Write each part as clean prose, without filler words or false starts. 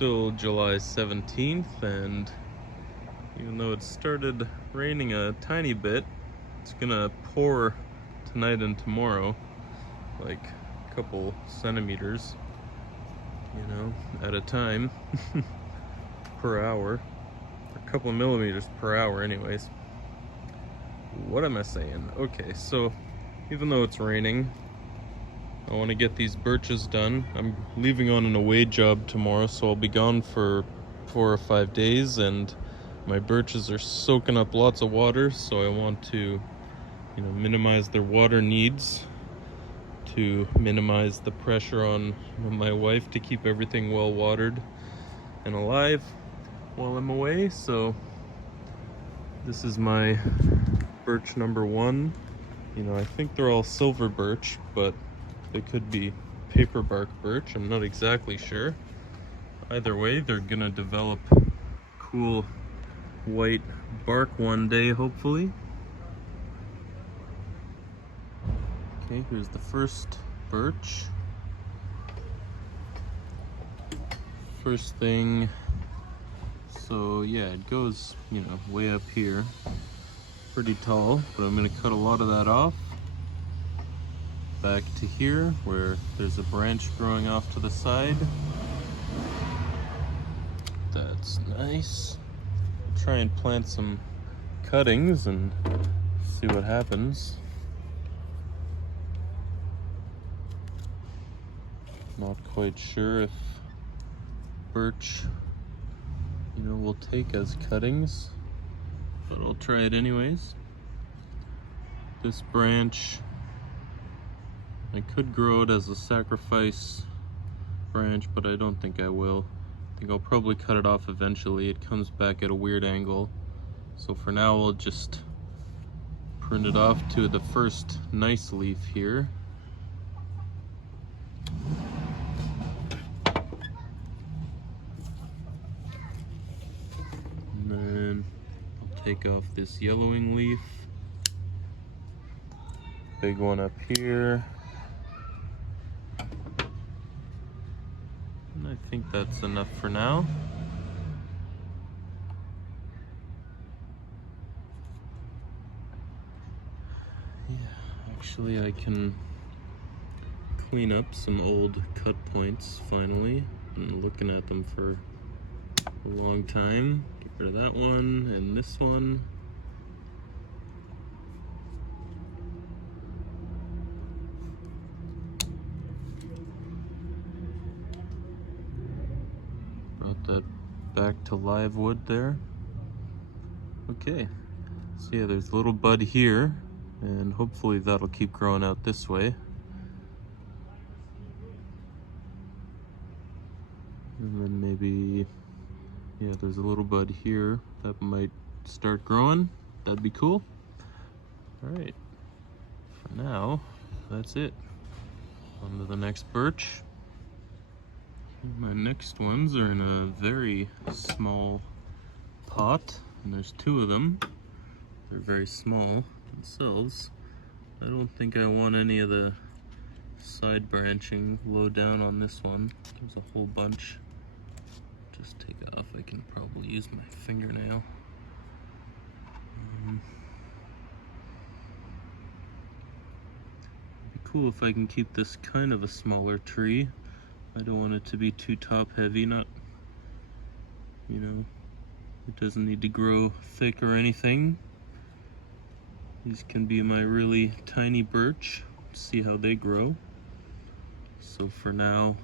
still July 17th, and even though it started raining a tiny bit, it's gonna pour tonight and tomorrow, like a couple centimeters, at a time per hour, or a couple millimeters per hour anyways. What am I saying? Okay, so even though it's raining, I want to get these birches done. I'm leaving on an away job tomorrow, so I'll be gone for 4 or 5 days, and my birches are soaking up lots of water, so I want to, minimize their water needs, to minimize the pressure on my wife to keep everything well watered and alive while I'm away. So this is my birch number 1. I think they're all silver birch, but they could be paperbark birch. I'm not exactly sure. Either way, they're gonna develop cool white bark one day, hopefully. Okay, here's the first birch. First thing, so yeah, it goes, way up here. Pretty tall, but I'm gonna cut a lot of that off. Back to here, where there's a branch growing off to the side. That's nice. I'll try and plant some cuttings and see what happens. Not quite sure if birch, will take as cuttings, but I'll try it anyways. This branch, I could grow it as a sacrifice branch, but I don't think I will. I think I'll probably cut it off eventually. It comes back at a weird angle. So for now, I'll just prune it off to the first nice leaf here. And then I'll take off this yellowing leaf. Big one up here. And I think that's enough for now. Yeah, actually I can clean up some old cut points finally. I've been looking at them for a long time. Get rid of that one and this one. Brought that back to live wood there. Okay, so yeah, there's a little bud here, and hopefully that'll keep growing out this way. And then maybe, yeah, there's a little bud here that might start growing. That'd be cool. All right, for now, that's it. On to the next birch. My next ones are in a very small pot, and there's 2 of them. They're very small themselves. I don't think I want any of the side branching low down on this one. There's a whole bunch. Just take it off. I can probably use my fingernail. It'd be cool if I can keep this kind of a smaller tree. I don't want it to be too top heavy, not, it doesn't need to grow thick or anything. These can be my really tiny birch. See how they grow. So for now,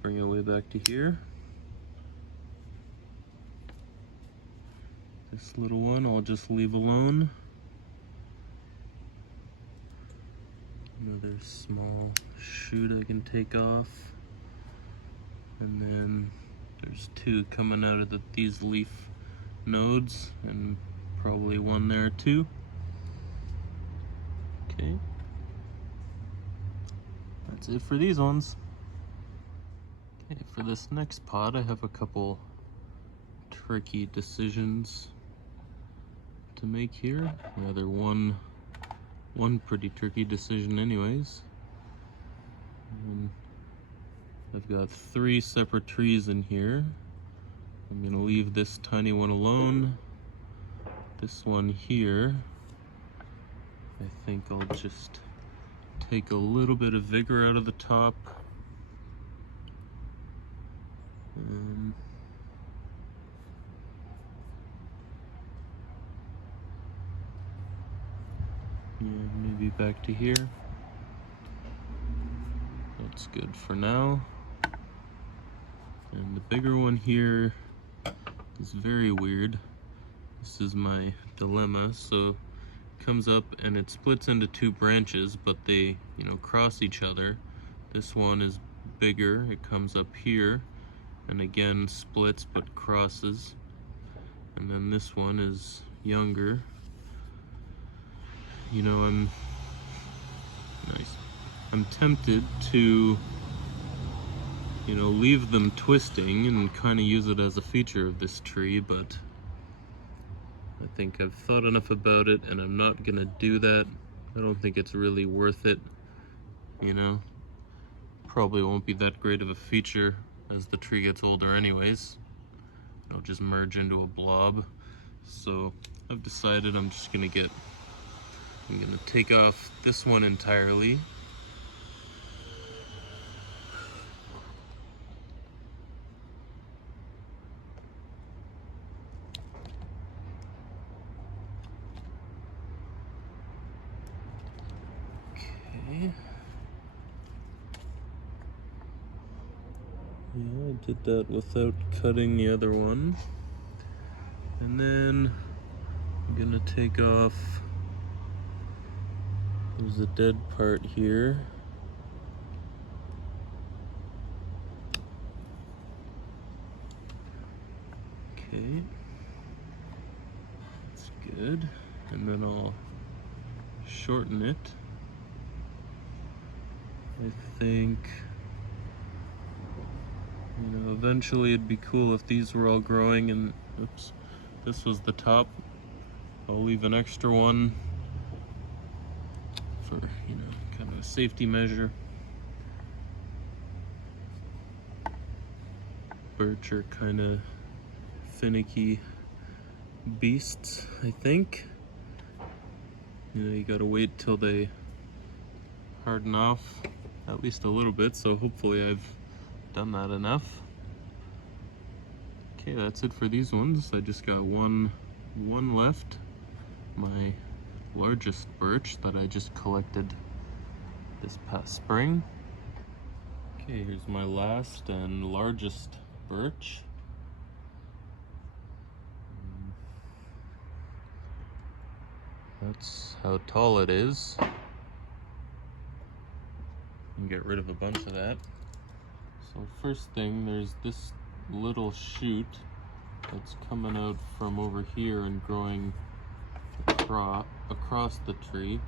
bring it way back to here. This little one I'll just leave alone. Another small shoot I can take off. And then there's 2 coming out of these leaf nodes, and probably one there too. Okay. That's it for these ones. Okay, for this next pot, I have a couple tricky decisions to make here. Rather one pretty tricky decision anyways. And I've got 3 separate trees in here. I'm gonna leave this tiny one alone. This one here, I think I'll just take a little bit of vigor out of the top. Yeah, maybe back to here. That's good for now. And the bigger one here is very weird. This is my dilemma. So it comes up and it splits into 2 branches, but they, cross each other. This one is bigger. It comes up here and again splits but crosses. And then this one is younger. I'm tempted to leave them twisting and kind of use it as a feature of this tree, but I think I've thought enough about it and I'm not gonna do that. I don't think it's really worth it, Probably won't be that great of a feature as the tree gets older anyways. It'll just merge into a blob. So I've decided I'm gonna take off this one entirely. Yeah, I did that without cutting the other one. And then I'm gonna take off, there's a dead part here. Okay, that's good. And then I'll shorten it. I think, eventually it'd be cool if these were all growing and, oops, this was the top. I'll leave an extra one for, kind of a safety measure. Birch are kind of finicky beasts, I think. You gotta wait till they harden off at least a little bit, so hopefully I've done that enough. Okay, that's it for these ones. I just got one left, my largest birch that I just collected this past spring. Okay, here's my last and largest birch. That's how tall it is. And get rid of a bunch of that. So first thing, there's this little shoot that's coming out from over here and growing across the tree.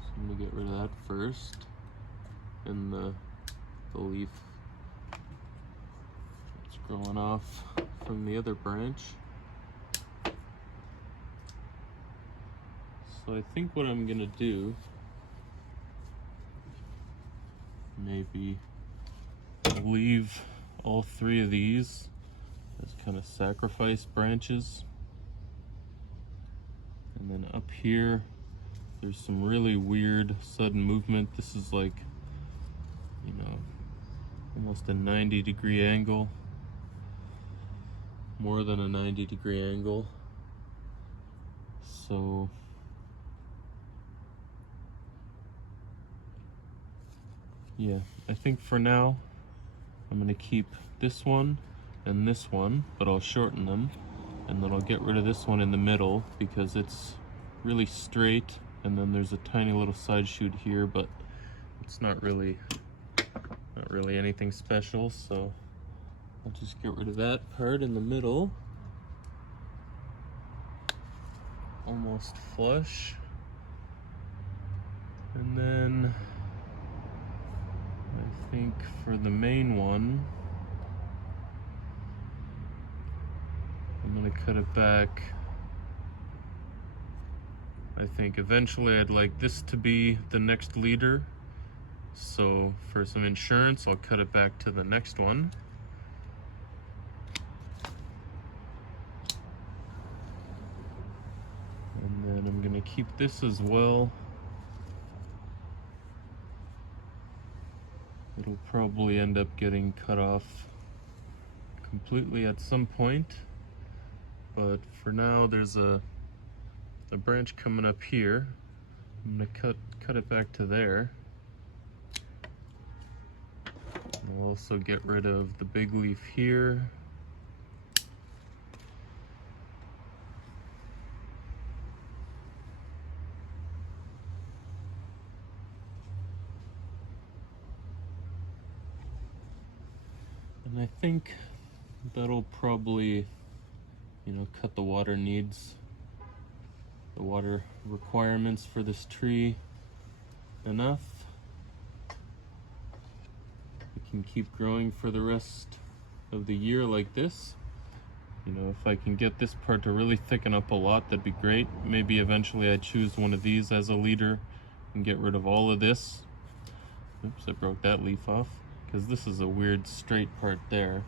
So I'm gonna get rid of that first. And the leaf that's growing off from the other branch. So I think what I'm gonna do, maybe leave all 3 of these as kind of sacrifice branches. And then up here, there's some really weird sudden movement. This is like, almost a 90-degree angle. More than a 90-degree angle. So yeah, I think for now, I'm gonna keep this one and this one, but I'll shorten them. And then I'll get rid of this one in the middle because it's really straight. And then there's a tiny little side shoot here, but it's not really anything special. So I'll just get rid of that part in the middle. Almost flush. And then I think for the main one, I'm gonna cut it back. I think eventually I'd like this to be the next leader, So for some insurance, I'll cut it back to the next one. And then I'm gonna keep this as well. It'll probably end up getting cut off completely at some point, but for now there's a branch coming up here. I'm gonna cut it back to there. I'll also get rid of the big leaf here. And I think that'll probably, cut the water needs, the water requirements for this tree enough. It can keep growing for the rest of the year like this. If I can get this part to really thicken up a lot, that'd be great. Maybe eventually I choose one of these as a leader and get rid of all of this. Oops, I broke that leaf off, because this is a weird straight part there.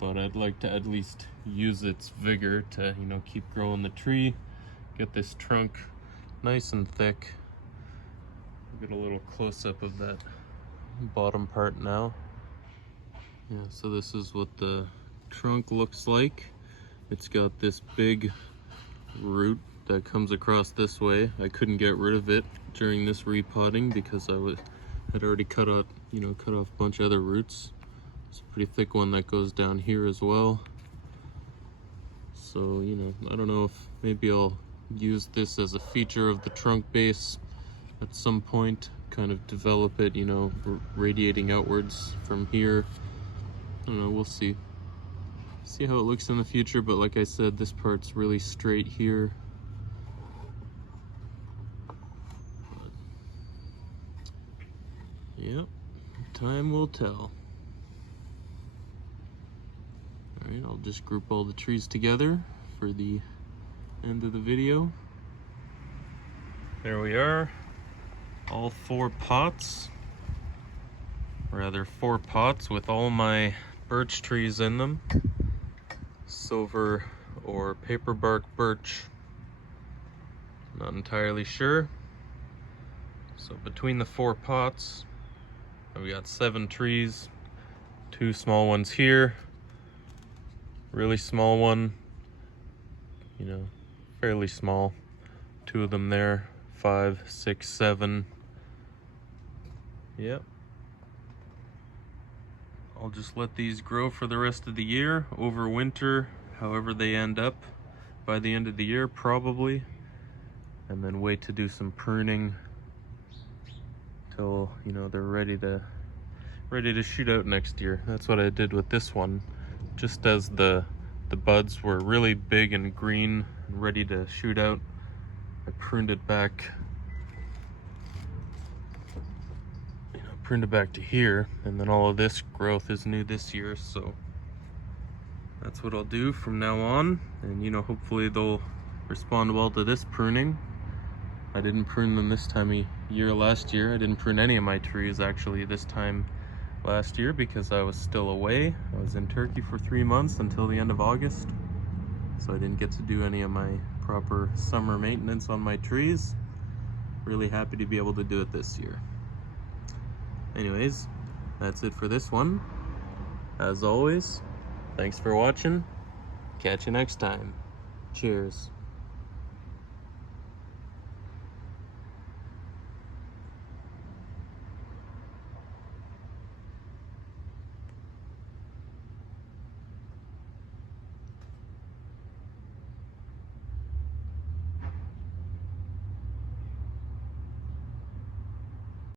But I'd like to at least use its vigor to, keep growing the tree, get this trunk nice and thick. Get a little close-up of that bottom part now. Yeah, so this is what the trunk looks like. It's got this big root that comes across this way. I couldn't get rid of it during this repotting because I had already cut off a bunch of other roots. It's a pretty thick one that goes down here as well. So, I don't know if maybe I'll use this as a feature of the trunk base at some point, kind of develop it, radiating outwards from here. I don't know, we'll see. See how it looks in the future, but like I said, this part's really straight here. Yep, time will tell. Alright, I'll just group all the trees together for the end of the video. There we are. All 4 pots. Rather 4 pots with all my birch trees in them. Silver or paperbark birch. Not entirely sure. So between the 4 pots, we got 7 trees. 2 small ones here. Really small one. Fairly small. 2 of them there. 5, 6, 7. Yep. I'll just let these grow for the rest of the year, over winter, however they end up by the end of the year probably, and then wait to do some pruning till they're ready to shoot out next year. That's what I did with this one. Just as the buds were really big and green and ready to shoot out, I pruned it back to here, and then all of this growth is new this year, so that's what I'll do from now on. And hopefully they'll respond well to this pruning. I didn't prune them this time of year last year. I didn't prune any of my trees actually this time last year because I was still away. I was in Turkey for 3 months until the end of August, so I didn't get to do any of my proper summer maintenance on my trees. Really happy to be able to do it this year. Anyways, that's it for this one. As always, thanks for watching. Catch you next time. Cheers.